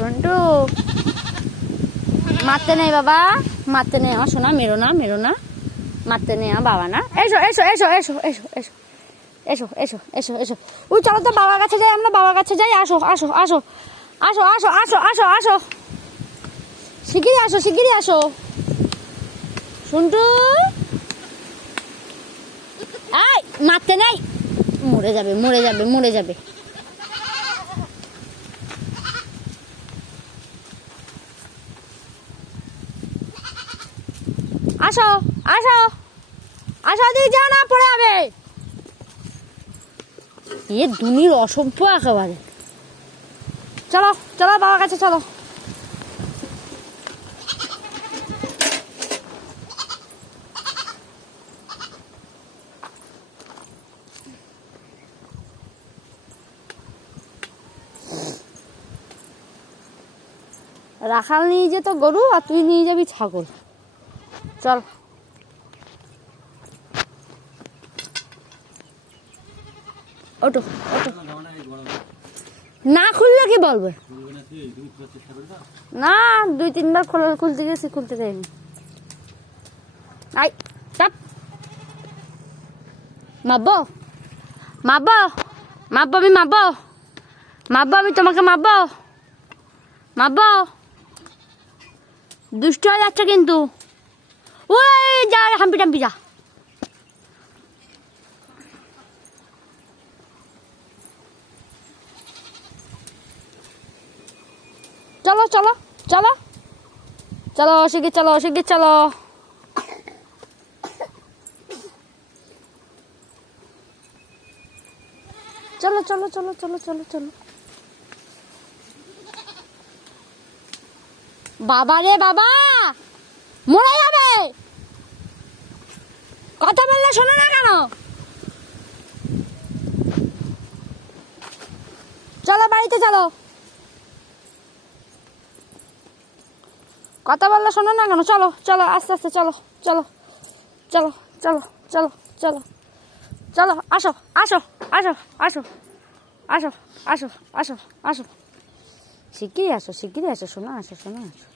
সন্টু মারতে নেই বাবা, মারতে নেই আমার সোনা, মেরো না মেরো না, মারতে নেই আমার বাবা না। এসো এসো এসো এসো এসো এসো এসো এসো এসো এসো। ওই চলো তো বাবার কাছে যাই, আমরা বাবার কাছে যাই। আসো আসো আসো আসো আসো আসো আসো আসো, শিগগিরই আসো শিগগিরই আসো। সন্টু এই মারতে নেই, মরে যাবে মরে যাবে মরে যাবে। আসো আসো আসো, দিদি যাও না পড়ে যাবে। এ দুনির অসভ্য একেবারে। চলো চলো বাবার কাছে চলো। রাখাল নিয়ে যেত গরু আর তুই নিয়ে যাবি ছাগল। চল ওটো ওটো। না খুললে কি বলবে? না 2-3 বার খুলতে গেছি, খুলতে দেয়নি। আই চাপ মারবো মারবো মারবো, আমি মারবো মারবো, আমি তোমাকে মারবো মারবো। দুষ্ট হয়ে যাচ্ছে কিন্তু। ওই যা হাম্পি টাম্পি যা। চলো চলো চলো চলো শিগগির চলো শিগগির চলো। চলো চলো চলো চলো চলো চলো। বাবা রে বাবা, মরে যাবে। কথা বললে শোনো না কেন? চলো বাড়িতে চলো। কথা বললে শোনো না কেন? চলো চলো আস্তে আস্তে চলো চলো চলো চলো চলো চলো চলো। আসো আসো আসো আসো আসো আসো আসো আসো, শিগগিরই আসো শিগগিরই আসো, শোনো আসো শোনো আসো।